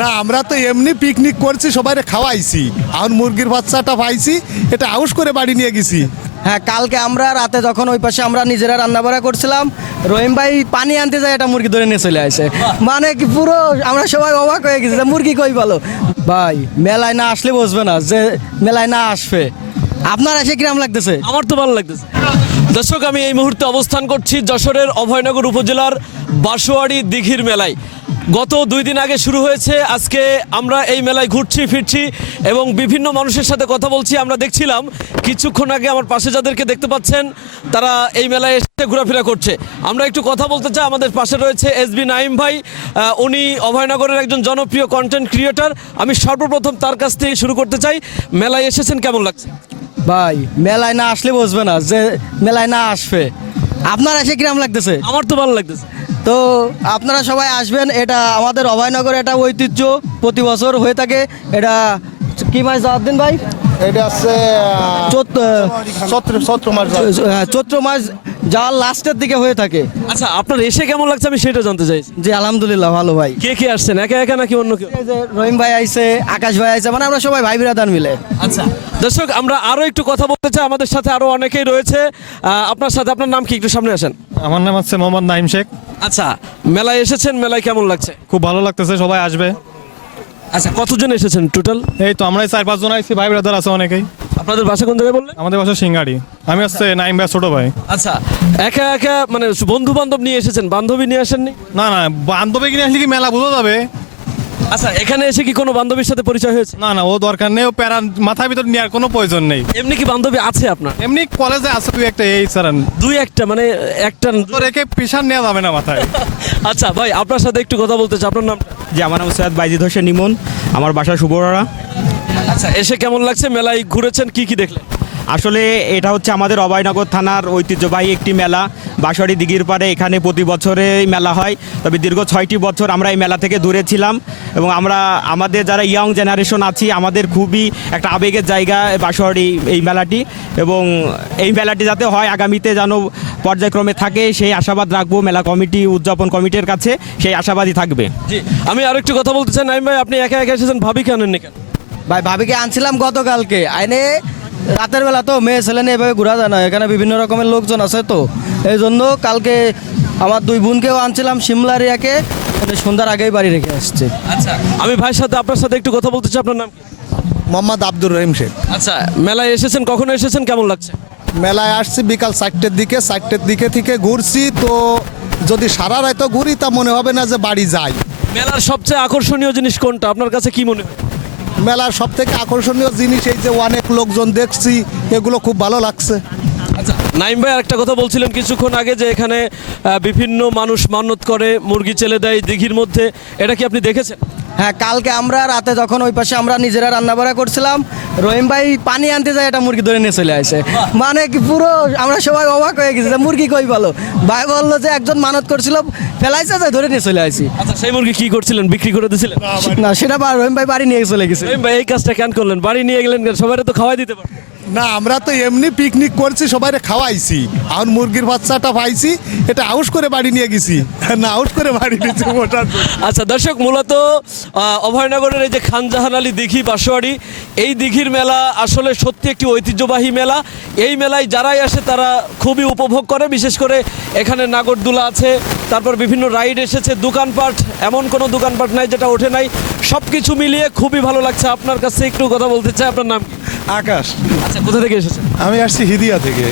না আমরা তো এমনি পিকনিক করছি, সবাইকে খাওয়াইছি, আর মুরগির বাচ্চাটা পাইছি, এটা আউস করে বাড়ি নিয়ে গেছি। হ্যাঁ, কালকে আমরা রাতে যখন ওই পাশে আমরা নিজেরা রান্না বাড়া করছিলাম, রহিম ভাই পানি আনতে যায়, একটা মুরগি ধরে নিয়ে চলে আসে। মানে কি পুরো আমরা সবাই অবাক হয়ে গেছি যে মুরগি কই ভালো। ভাই মেলায় না আসলে বুঝবে না যে মেলায় না আসবে। আপনার এসে কিরম লাগতেছে? আমার তো ভালো লাগতেছে। দর্শক, আমি এই মুহূর্তে অবস্থান করছি যশোরের অভয়নগর উপজেলার বাসোয়াড়ি দিঘির মেলায়। গত 2 দিন আগে শুরু হয়েছে, আজকে আমরা এই মেলায় ঘুরছি ফিরছি এবং বিভিন্ন মানুষের সাথে কথা বলছি। আমরা দেখছিলাম কিছুক্ষণ আগে আমার পাশে যাদেরকে দেখতে পাচ্ছেন, তারা এই মেলায় এসে ঘোরাফেরা করছে। আমরা একটু কথা বলতে চাই। আমাদের পাশে রয়েছে এসবি নাইম ভাই, উনি অভয়নগরের একজন জনপ্রিয় কন্টেন্ট ক্রিয়েটর। আমি সর্বপ্রথম তার কাছ থেকে শুরু করতে চাই। মেলায় এসেছেন, কেমন লাগছে? ভাই মেলায় না আসলে বুঝবে না যে মেলায় না আসবে। আপনার এসে কিরম লাগতেছে? আমার তো ভালো লাগতেছে। তো আপনারা সবাই আসবেন, এটা আমাদের অভয়নগর, এটা ঐতিহ্য প্রতি বছর হয়ে থাকে। এটা কি মাস যাওয়ার দিন ভাই? এটা আছে চৈত্র মাস যাওয়ার লাস্টের দিকে হয়ে থাকে। আচ্ছা, আপনার এসে কেমন লাগছে আমি সেটা জানতে চাই। জি আলহামদুলিল্লাহ ভালো ভাই। কে কে আসছেন, একা একা নাকি অন্য কেউ? এই যে রহিম ভাই আইছে, আকাশ ভাই আইছে, মানে আমরা সবাই ভাই বিরাদার মিলে। আচ্ছা দর্শক, আমরা আরো একটু কথা বলতে চাই। আমাদের সাথে আরো অনেকেই রয়েছে। আপনার সাথে, আপনার নাম কি, একটু সামনে আসেন। আমার নাম হচ্ছে মোহাম্মদ নাইম শেখ। আচ্ছা, মেলায় এসেছেন, মেলায় কেমন লাগছে? খুব ভালো লাগতেছে, সবাই আসবে। আচ্ছা, কতজন এসেছেন টোটাল? এই তো আমরাই 4-5 জন আইছি, ভাই ব্রাদার আছে অনেকেই। আপনাদের বাসা কোন জায়গায় বললেন? আমাদের বাসা সিঙ্গাড়ি। আমি হচ্ছে নাইম ভাই ছোট ভাই। আচ্ছা, একা একা মানে বন্ধু বান্ধব নিয়ে এসেছেন, বান্ধবী নিয়ে আসেননি? না না, বান্ধবী কিনে আসলে কি মেলা বোঝা যাবে? আচ্ছা, এখানে এসে কি কোনো বান্ধবীর সাথে পরিচয় হয়েছে? না না, ও দরকার নেই, ও প্যারা মাথার ভিতর নেওয়ার কোনো প্রয়োজন নেই। এমনি কি বান্ধবী আছে আপনার? এমনি কলেজে আছে তুই একটা, এই স্যার দুই একটা, মানে একটা তোর একে প্রেশার নেওয়া যাবে না মাথায়। আচ্ছা ভাই, আপনার সাথে একটু কথা বলতে চাই। আপনার নামটা? জি, আমার নাম সৈয়দ বাইজিদ হোসেন ইমন, আমার বাসা শুভরা। আচ্ছা, এসে কেমন লাগছে? মেলায় ঘুরেছেন, কি কি দেখলেন? আসলে এটা হচ্ছে আমাদের অভয়নগর থানার ঐতিহ্যবাহী একটি মেলা, বাঁশবাড়ি দিঘির পাড়ে। এখানে প্রতি বছরেই মেলা হয়, তবে দীর্ঘ 6টি বছর আমরা এই মেলা থেকে দূরে ছিলাম এবং আমাদের যারা ইয়ং জেনারেশন আছি, আমাদের খুবই একটা আবেগের জায়গা বাঁশবাড়ি এই মেলাটি। এবং এই মেলাটি যাতে হয় আগামীতে যেন পর্যায়ক্রমে থাকে, সেই আশাবাদ রাখবো মেলা কমিটি, উদযাপন কমিটির কাছে সেই আশাবাদই থাকবে। জি, আমি আরো একটু কথা বলতে চাই। নাইম ভাই, আপনি একা একা এসেছেন, ভাবিকে আনেননি কেন? ভাই ভাবিকে আনছিলাম গতকালকে, আইনে রাতের বেলা তো মেয়ে ছেলে নিয়ে এভাবে ঘোরা যায় না, এখানে বিভিন্ন রকমের লোকজন আছে, তো এই জন্য কালকে আমার 2 বোনকেও আনছিলাম সিমলারিয়াকে, সন্ধ্যার আগেই বাড়ি রেখে আসছে। আচ্ছা, আমি ভাইয়ের সাথে, আপনার সাথে একটু কথা বলতে চাই। আপনার নাম কি? মোহাম্মদ আব্দুর রহিম শেখ। আচ্ছা, মেলায় এসেছেন, কখন এসেছেন, কেমন লাগছে? মেলায় আসছি বিকাল 4টের দিকে, 4টের দিকে থেকে ঘুরছি। তো যদি সারা রাত ঘুরি তা মনে হবে না যে বাড়ি যাই। মেলার সবচেয়ে আকর্ষণীয় জিনিস কোনটা আপনার কাছে, কি মনে হয়? মেলার সব থেকে আকর্ষণীয় জিনিস এই যে অনেক লোকজন দেখছি, এগুলো খুব ভালো লাগছে। আচ্ছা, নাইম ভাই আরেকটা কথা বলছিলেন কিছুক্ষণ আগে, যে এখানে বিভিন্ন মানুষ মান্যত করে মুরগি চেলে দেয় দিঘির মধ্যে, এটা কি আপনি দেখেছেন? হ্যাঁ, কালকে আমরা রাতে যখন ওই পাশে আমরা নিজেরা রান্না বাড়া করছিলাম, রহিম ভাই পানি আনতে যায়, একটা মুরগি ধরে নিয়ে চলে আসে। মানে কি পুরো আমরা সবাই অবাক হয়ে গেছি যে মুরগি কই ভালো। ভাই বললো যে একজন মানত করছিল, ফেলাইছে, যে ধরে নিয়ে চলে আসি। আচ্ছা, সেই মুরগি কি করছিলেন, বিক্রি করে দিয়েছিলেন? না, সেটা রহিম ভাই বাড়ি নিয়ে চলে গেছে। নাইম ভাই, এই কাজটা কেন করলেন? বাড়ি নিয়ে গেলেন কেন? সবাই তো খাওয়াই দিতে পারেন। না আমরা তো এমনি পিকনিক করছি, সবাইকে খাওয়াইছি, আর মুরগির বাচ্চাটা পাইছি, এটা আউস করে বাড়ি নিয়ে গেছি। না, আউস করে বাড়ি নিয়েছি ওটার জন্য। আচ্ছা দর্শক, মূলত অভয়নগরের এই যে খানজাহান আলী দিঘি বাঁশবাড়ি, এই দিঘির মেলা আসলে সত্যি একটি ঐতিহ্যবাহী মেলা। এই মেলায় যারাই আসে তারা খুবই উপভোগ করে। বিশেষ করে এখানে নাগরদোলা আছে, তারপর বিভিন্ন রাইড এসেছে, দোকানপাট এমন কোনো দোকানপাট নাই যেটা ওঠে নাই। সব কিছু মিলিয়ে খুবই ভালো লাগছে। আপনার কাছে একটু কথা বলতে চাই। আপনার নাম কি? আকাশ। আচ্ছা, কোথা থেকে এসেছেন? আমি আসছি হিদিয়া থেকে।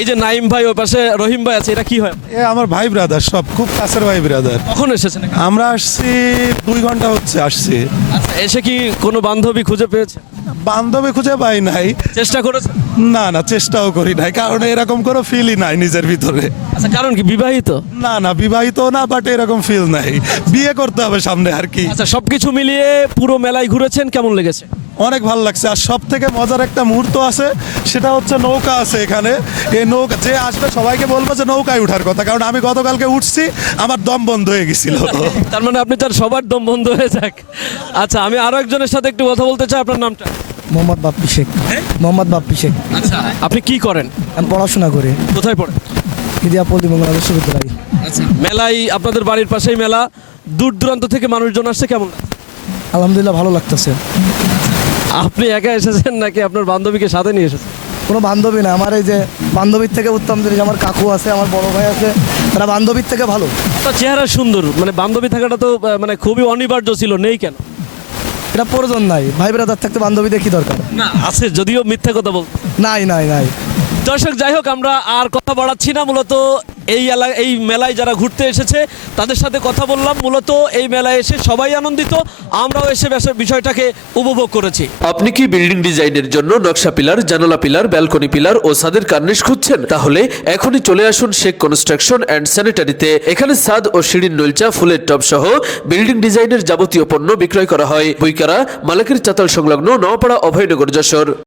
এই যে নাইম ভাই, ওই পাশে রহিম ভাই আছে, এটা কি হয়? এ আমার ভাই ব্রাদার, সব খুব কাছের ভাই ব্রাদার। কখন এসেছেন এখানে? আমরা আসছি 2 ঘন্টা হচ্ছে আসছি। আচ্ছা, এসে কি কোনো বান্ধবী খুঁজে পেয়েছে? বান্ধবী খুঁজে পাই নাই। চেষ্টা করেছে? না না, চেষ্টাও করি নাই, কারণ এরকম কোনো ফিলই নাই নিজের ভিতরে। আচ্ছা, কারণ কি, বিবাহিত? না না, বিবাহিত না, বাট এরকম ফিল নাই। বিয়ে করতে হবে সামনে আর কি। আচ্ছা, সবকিছু মিলিয়ে পুরো মেলায় ঘুরেছেন, কেমন লেগেছে? অনেক ভালো লাগছে। আর সব থেকে মজার একটা মুহূর্ত আছে, সেটা হচ্ছে নৌকা আছে এখানে। এই নৌকা যে আসবে সবাইকে বলবো যে নৌকায় উঠার কথা, কারণ আমি গতকালকে উঠছি, আমার দম বন্ধ হয়ে গেছিল। তার মানে আপনি তার সবার দম বন্ধ হয়ে যাক। আচ্ছা, আমি আরো একজনের সাথে একটু কথা বলতে চাই। আপনার নামটা? মোহাম্মদ বাপ্পি শেখ। মোহাম্মদ বাপ্পি শেখ। আচ্ছা, আপনি কি করেন? আমি পড়াশোনা করি। কোথায় পড়েন? ইদিয়াপল্লী মঙ্গল আদর্শ বিদ্যালয়। আচ্ছা, মেলায় আপনাদের বাড়ির পাশেই মেলা, দূর দূরান্ত থেকে মানুষজন আসছে, কেমন লাগছে? আলহামদুলিল্লাহ ভালো লাগতেছে। আপনি একা এসেছেন নাকি আপনার বান্ধবীকে সাথে নিয়ে এসেছেন? কোনো বান্ধবী না, আমার এই যে বান্ধবীর থেকে উত্তম জিনিস, আমার কাকু আছে, আমার বড় ভাই আছে, তারা বান্ধবীর থেকে ভালো। আপনার চেহারা সুন্দর, মানে বান্ধবী থাকাটা তো মানে খুবই অনিবার্য ছিল, নেই কেন? এটা প্রয়োজন নাই, ভাই ব্রাদার থাকতে বান্ধবী দেখি দরকার। না আছে, যদিও মিথ্যা কথা বল। নাই নাই নাই। দর্শক, যাই হোক, আমরা আর কথা বাড়াচ্ছি না। মূলত এই মেলায় যারা ঘুরতে এসেছে তাদের সাথে কথা বললাম। মূলত এই মেলায় এসে সবাই আনন্দিত, আমরাও এসে বিষয়টাকে উপভোগ করেছি। আপনি কি বিল্ডিং ডিজাইনের জন্য নকশা পিলার, জানালা পিলার, ব্যালকনি পিলার ও ছাদের কার্নিশ খুঁজছেন? তাহলে এখনই চলে আসুন শেখ কনস্ট্রাকশন অ্যান্ড স্যানিটারিতে। এখানে ছাদ ও সিঁড়ির নলচা, ফুলের টব সহ বিল্ডিং ডিজাইনের যাবতীয় পণ্য বিক্রয় করা হয়। বইকারা মালাকির চাতাল সংলগ্ন নওয়াপাড়া, অভয়নগর, যশোর।